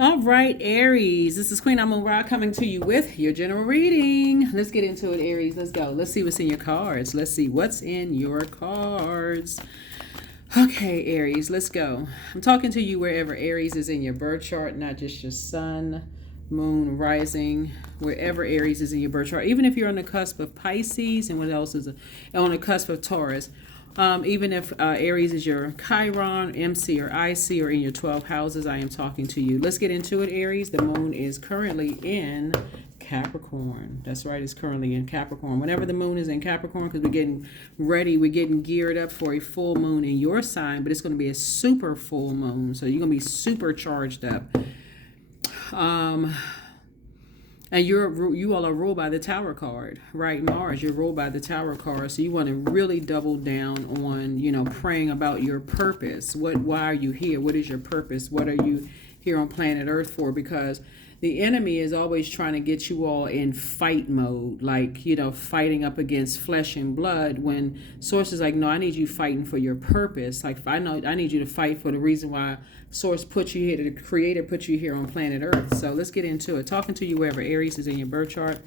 All right, Aries. This is Queen Amun Ra coming to you with your general reading. Let's get into it, Aries. Let's go. Let's see what's in your cards. Let's see what's in your cards. Okay, Aries, let's go. I'm talking to you wherever Aries is in your birth chart, not just your sun, moon, rising, wherever Aries is in your birth chart. Even if you're on the cusp of Pisces and what else is on the cusp of Taurus. Even if Aries is your Chiron, MC, or IC, or in your 12 houses, I am talking to you. Let's get into it, Aries. The moon is currently in Capricorn. That's right, it's currently in Capricorn. Whenever the moon is in Capricorn, because we're getting ready, we're getting geared up for a full moon in your sign, but it's going to be a super full moon. So you're going to be super charged up. And you all are ruled by the Tower card, right? Mars, you're ruled by the Tower card. So you want to really double down on, praying about your purpose. Why are you here? What is your purpose? What are you here on planet Earth for? Because the enemy is always trying to get you all in fight mode, like, fighting up against flesh and blood, when Source is like, no, I need you fighting for your purpose. Like, I need you to fight for the reason why Source put you here, the Creator put you here on planet Earth. So let's get into it. Talking to you wherever Aries is in your birth chart.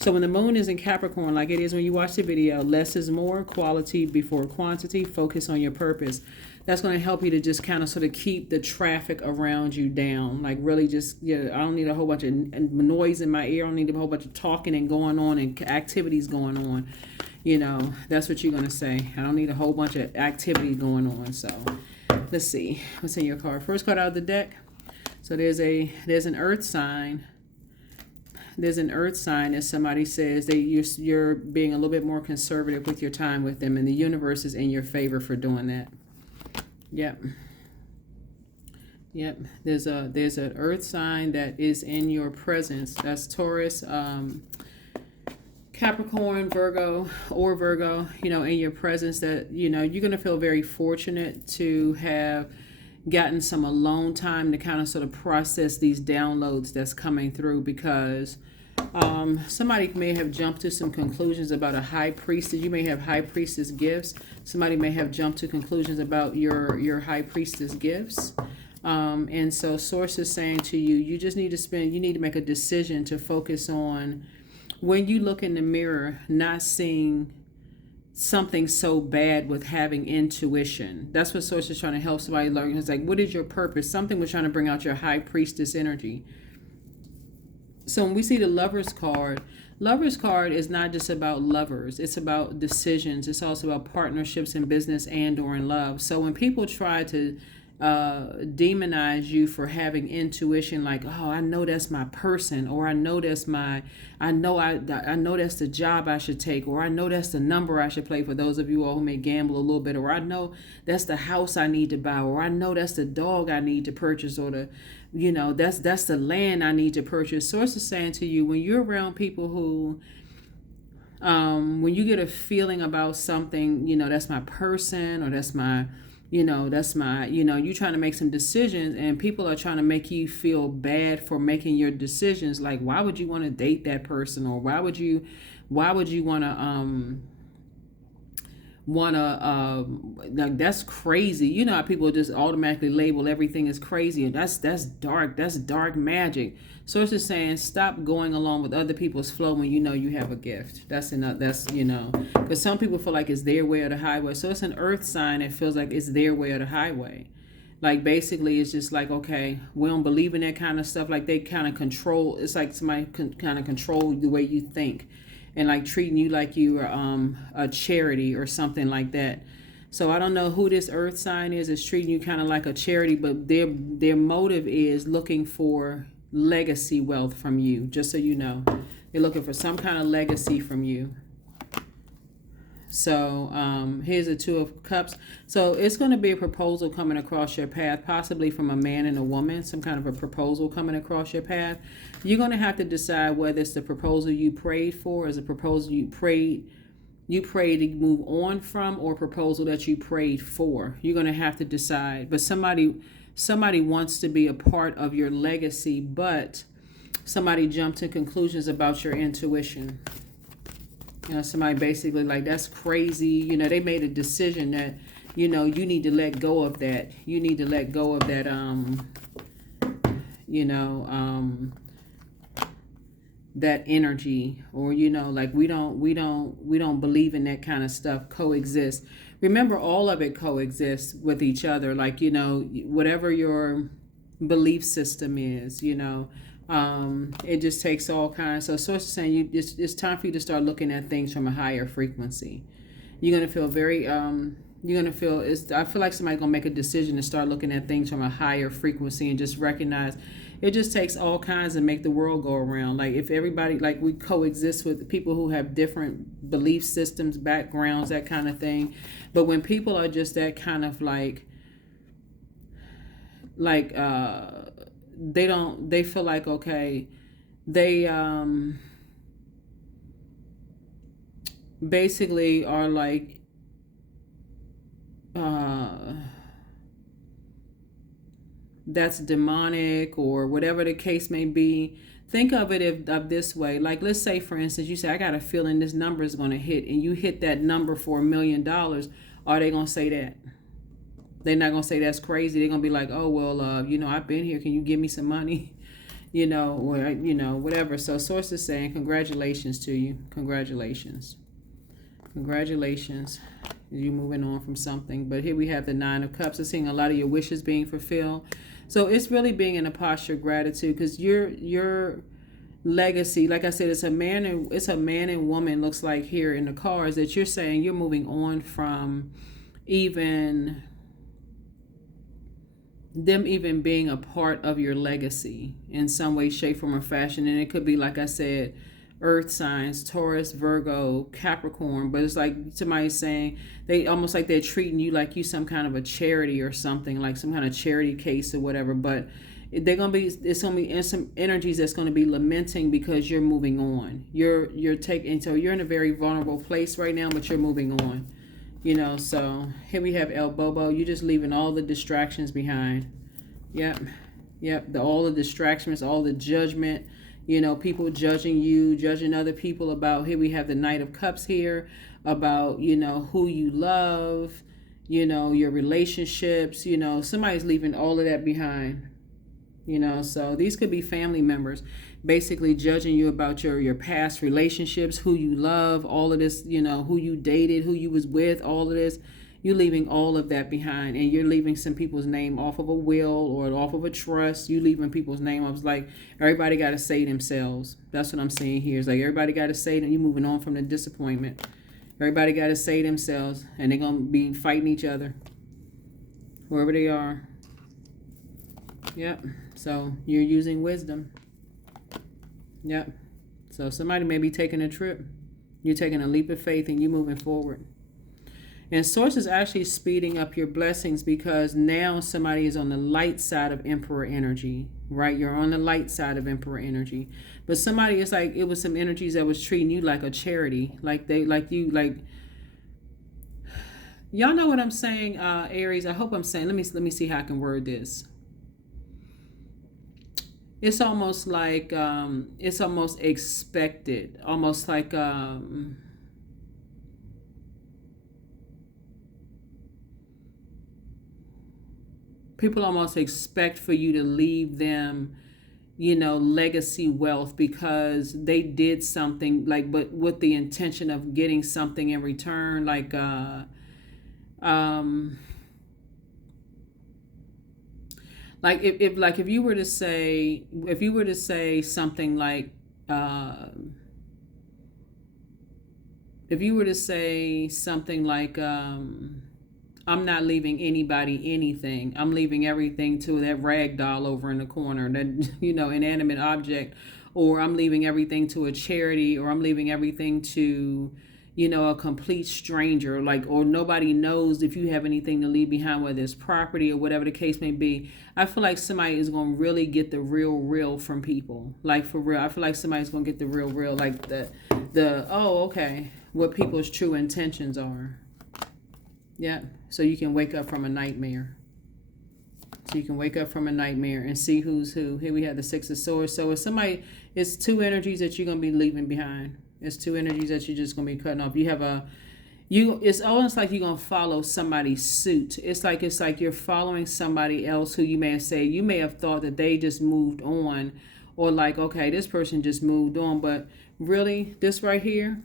So when the moon is in Capricorn, like it is when you watch the video, less is more, quality before quantity, focus on your purpose. That's going to help you to just kind of sort of keep the traffic around you down. Like really just, I don't need a whole bunch of noise in my ear. I don't need a whole bunch of talking and going on and activities going on. That's what you're going to say. I don't need a whole bunch of activity going on. So let's see what's in your card. First card out of the deck. So there's an earth sign. There's an earth sign, as somebody says, that you're being a little bit more conservative with your time with them, and the universe is in your favor for doing that. Yep. There's an earth sign that is in your presence. That's Taurus, Capricorn, Virgo, in your presence, that, you're going to feel very fortunate to have gotten some alone time to kind of sort of process these downloads that's coming through, because somebody may have jumped to some conclusions about a high priestess. You may have high priestess gifts. Somebody may have jumped to conclusions about your high priestess gifts. And so Source is saying to you, you need to make a decision to focus on, when you look in the mirror, not seeing something so bad with having intuition. That's what Source is trying to help somebody learn. It's like, what is your purpose? Something was trying to bring out your high priestess energy. So when we see the Lovers card is not just about lovers. It's about decisions. It's also about partnerships in business and or in love. So when people try to demonize you for having intuition, like, oh, I know that's my person, or I know that's I know that's the job I should take, or I know that's the number I should play, for those of you all who may gamble a little bit, or I know that's the house I need to buy, or I know that's the dog I need to purchase, or that's the land I need to purchase. Source is saying to you, when you're around people who when you get a feeling about something, that's my person, or that's my you're trying to make some decisions, and people are trying to make you feel bad for making your decisions. Like, why would you want to date that person? Or why would you want to like, that's crazy. You know how people just automatically label everything as crazy, and that's dark magic. So it's just saying, stop going along with other people's flow when you have a gift. That's enough. Because some people feel like it's their way or the highway. So it's an earth sign that feels like it's their way or the highway. Like, basically it's just like, okay, we don't believe in that kind of stuff. Like, they kind of control. It's like somebody kind of control the way you think, and like treating you like you are a charity or something like that. So I don't know who this earth sign is. It's treating you kind of like a charity, but their motive is looking for legacy wealth from you. Just so you know, they're looking for some kind of legacy from you. So here's a Two of Cups. So it's going to be a proposal coming across your path, possibly from a man and a woman, some kind of a proposal coming across your path. You're going to have to decide whether it's the proposal you prayed for, is a proposal you prayed to move on from, or a proposal that you prayed for. You're going to have to decide. But somebody wants to be a part of your legacy, but somebody jumped to conclusions about your intuition. Somebody basically like, that's crazy. They made a decision that, you need to let go of that. You need to let go of that, that energy, or like we don't believe in that kind of stuff coexist. Remember, all of it coexists with each other, like whatever your belief system is, it just takes all kinds. So source is saying it's time for you to start looking at things from a higher frequency. You're going to feel very you're going to feel I feel like somebody's going to make a decision to start looking at things from a higher frequency and just recognize it just takes all kinds to make the world go around. Like if everybody, like we coexist with people who have different belief systems, backgrounds, that kind of thing. But when people are just that kind of like they feel like, okay, they basically are like that's demonic or whatever the case may be. Think of it of this way. Like, let's say, for instance, you say, I got a feeling this number is going to hit, and you hit that number for $1 million. Are they going to say that? They're not going to say that's crazy. They're going to be like, oh, well, I've been here. Can you give me some money? Or, whatever. So source is saying, congratulations to you. Congratulations. Congratulations. You're moving on from something. But here we have the Nine of Cups. I'm seeing a lot of your wishes being fulfilled. So it's really being in a posture of gratitude, because your legacy, like I said, it's a man and woman, looks like here in the cards, that you're saying you're moving on from even them even being a part of your legacy in some way, shape, form, or fashion. And it could be, like I said, earth signs, Taurus, Virgo, Capricorn. But it's like somebody's saying they almost like they're treating you like you some kind of a charity or something, like some kind of charity case or whatever. But it's gonna be some energies that's gonna be lamenting because you're moving on. You're taking, so you're in a very vulnerable place right now, but you're moving on. So here we have El Bobo. You're just leaving all the distractions behind. Yep. All the distractions, all the judgment. People judging you, judging other people about, here we have the Knight of Cups here, about, who you love, your relationships, somebody's leaving all of that behind, so these could be family members basically judging you about your past relationships, who you love, all of this, who you dated, who you was with, all of this. You're leaving all of that behind, and you're leaving some people's name off of a will or off of a trust. You leaving people's name. I was like, everybody got to say themselves. That's what I'm saying here. It's like everybody got to say that you're moving on from the disappointment. Everybody got to say themselves, and they're going to be fighting each other, wherever they are. Yep. So you're using wisdom. Yep. So somebody may be taking a trip. You're taking a leap of faith, and you're moving forward. And source is actually speeding up your blessings, because now somebody is on the light side of Emperor energy, right? You're on the light side of Emperor energy. But somebody is like, it was some energies that was treating you like a charity. Y'all know what I'm saying, Aries? I hope I'm saying, let me see how I can word this. It's almost like, it's almost expected. Almost like, people almost expect for you to leave them, legacy wealth, because they did something, but with the intention of getting something in return. If you were to say something like, I'm not leaving anybody anything. I'm leaving everything to that rag doll over in the corner, that, inanimate object, or I'm leaving everything to a charity, or I'm leaving everything to, a complete stranger, or nobody knows if you have anything to leave behind, whether it's property or whatever the case may be. I feel like somebody is going to really get the real from people. Like, for real. I feel like somebody's going to get the real, like what people's true intentions are. Yeah, so you can wake up from a nightmare. And see who's who. Here we have the Six of Swords. So it's two energies that you're going to be leaving behind. It's two energies that you're just going to be cutting off. You have it's almost like you're gonna follow somebody's suit. It's like you're following somebody else who you may have thought that they just moved on, or like, okay, this person just moved on, but really this right here,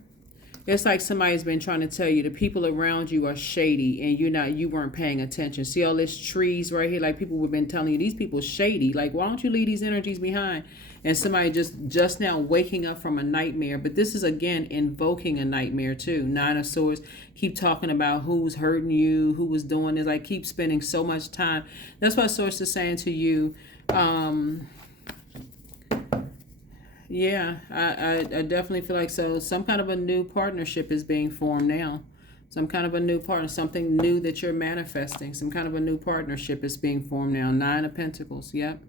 it's like somebody's been trying to tell you the people around you are shady, and you weren't paying attention. See all these trees right here? Like, people have been telling you these people shady. Like, why don't you leave these energies behind? And somebody just now waking up from a nightmare. But this is again invoking a nightmare too. Nine of Swords. Keep talking about who's hurting you, who was doing this. Like, keep spending so much time. That's what Source is saying to you. Yeah, I definitely feel like so. Some kind of a new partnership is being formed now. Some kind of a new partner, something new that you're manifesting. Some kind of a new partnership is being formed now. Nine of Pentacles. Yep.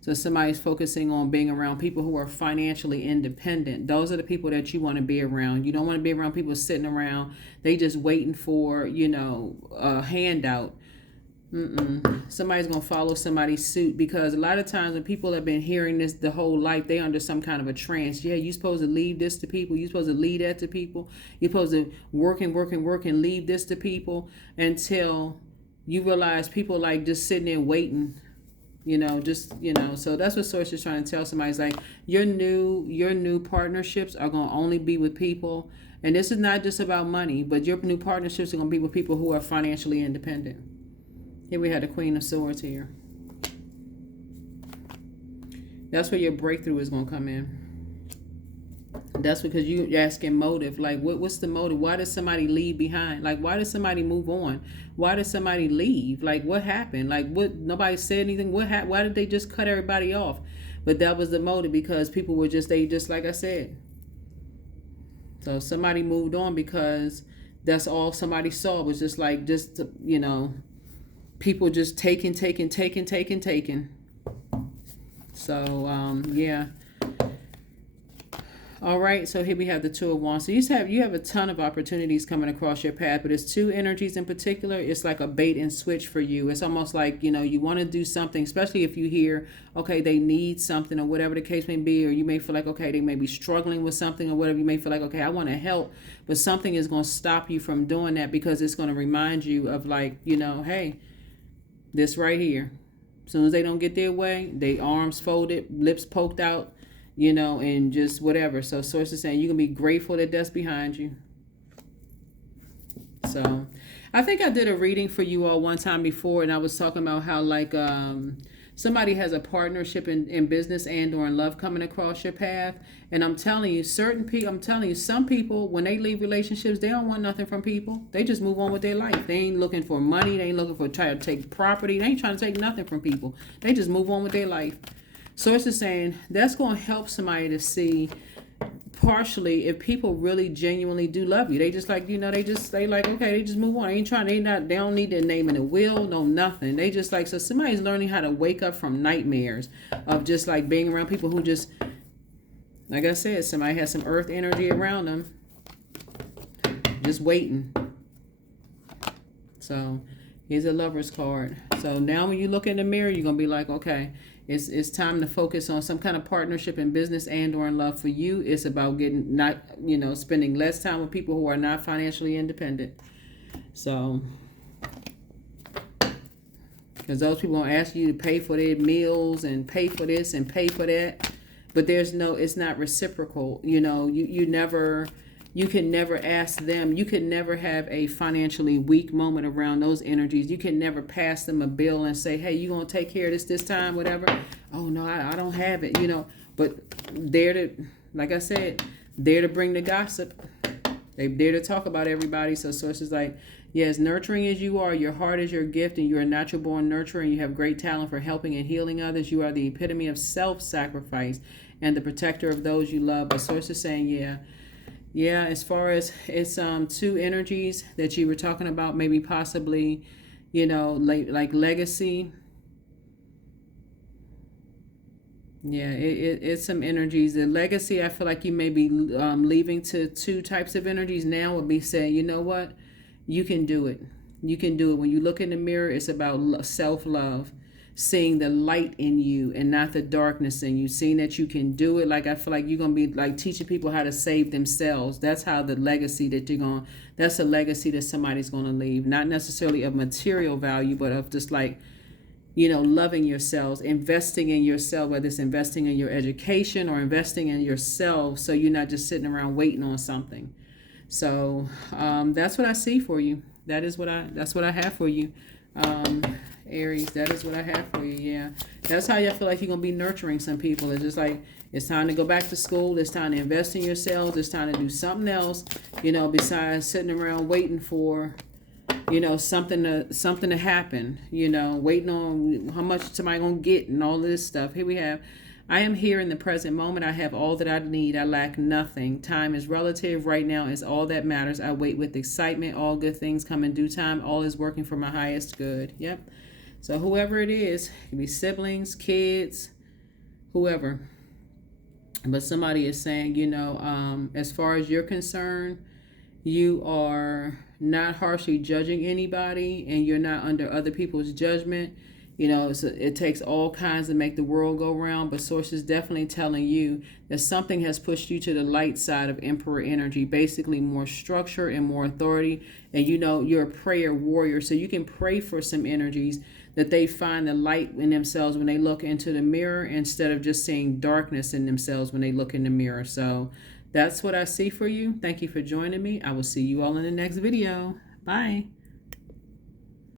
So somebody's focusing on being around people who are financially independent. Those are the people that you want to be around. You don't want to be around people sitting around. They just waiting for, a handout. Somebody's going to follow somebody's suit, because a lot of times when people have been hearing this the whole life, they under some kind of a trance. Yeah, you're supposed to leave this to people. You're supposed to leave that to people. You're supposed to work and leave this to people, until you realize people like just sitting there waiting. So that's what Source is trying to tell somebody. It's like your new partnerships are going to only be with people, and this is not just about money, but your new partnerships are going to be with people who are financially independent. Here we had the Queen of Swords here. That's where your breakthrough is going to come in. That's because you're asking motive. Like, what's the motive? Why did somebody leave behind? Like, why did somebody move on? Why did somebody leave? Like, what happened? Like, what? Nobody said anything. Why did they just cut everybody off? But that was the motive, because people were just like I said. So somebody moved on because that's all somebody saw was people just taking. So, yeah. All right, so here we have the Two of Wands. So you have a ton of opportunities coming across your path, but it's two energies in particular. It's like a bait and switch for you. It's almost like, you want to do something, especially if you hear, okay, they need something or whatever the case may be, or you may feel like, okay, they may be struggling with something or whatever. You may feel like, okay, I want to help, but something is going to stop you from doing that, because it's going to remind you of like, hey, this right here. As soon as they don't get their way, they arms folded, lips poked out, and just whatever. So Source is saying you can be grateful that that's behind you. So I think I did a reading for you all one time before, and I was talking about how like somebody has a partnership in business and or in love coming across your path. And I'm telling you, some people, when they leave relationships, they don't want nothing from people. They just move on with their life. They ain't looking for money. They ain't looking for trying to take property. They ain't trying to take nothing from people. They just move on with their life. Source is saying that's going to help somebody to see partially if people really genuinely do love you. They just like, they like, okay, they just move on. They don't need their name in a will, no nothing. They just like, so somebody's learning how to wake up from nightmares of just like being around people who just, like I said, somebody has some earth energy around them, just waiting. So here's a Lover's card. So now when you look in the mirror, you're going to be like, okay, it's time to focus on some kind of partnership in business and or in love. For you, it's about spending less time with people who are not financially independent. So, because those people going to ask you to pay for their meals and pay for this and pay for that. But it's not reciprocal. You can never ask them. You can never have a financially weak moment around those energies. You can never pass them a bill and say, hey, you going to take care of this time, whatever. Oh, no, I don't have it, But like I said, there to bring the gossip. They're there to talk about everybody. So Source is like, yes, nurturing as you are, your heart is your gift, and you're a natural born nurturer, and you have great talent for helping and healing others. You are the epitome of self-sacrifice and the protector of those you love. But Source is saying, yeah, as far as it's two energies that you were talking about, maybe possibly, like legacy. Yeah, it's some energies. The legacy, I feel like you may be leaving to two types of energies now would be saying, you know what? You can do it. You can do it. When you look in the mirror, it's about self-love. seeing the light in you and not the darkness in you, seeing that you can do it. Like, I feel like you're going to be like teaching people how to save themselves. That's how the legacy that you're going, that's a legacy that somebody's going to leave. Not necessarily of material value, but of just like, loving yourselves, investing in yourself, whether it's investing in your education or investing in yourself, so you're not just sitting around waiting on something. So that's what I see for you. That's what I have for you. Aries, that is what I have for you. Yeah, that's how you feel like you're gonna be nurturing some people. It's just like it's time to go back to school. It's time to invest in yourselves. It's time to do something else, besides sitting around waiting for, something to happen. Waiting on how much somebody gonna get and all this stuff. Here we have. I am here in the present moment. I have all that I need. I lack nothing. Time is relative. Right now is all that matters. I wait with excitement. All good things come in due time. All is working for my highest good. Yep. So whoever it is, it can be siblings, kids, whoever. But somebody is saying, as far as you're concerned, you are not harshly judging anybody and you're not under other people's judgment. It takes all kinds to make the world go round, but source is definitely telling you that something has pushed you to the light side of Emperor energy, basically more structure and more authority. And you're a prayer warrior, so you can pray for some energies that they find the light in themselves when they look into the mirror instead of just seeing darkness in themselves when they look in the mirror. So that's what I see for you. Thank you for joining me. I will see you all in the next video. Bye.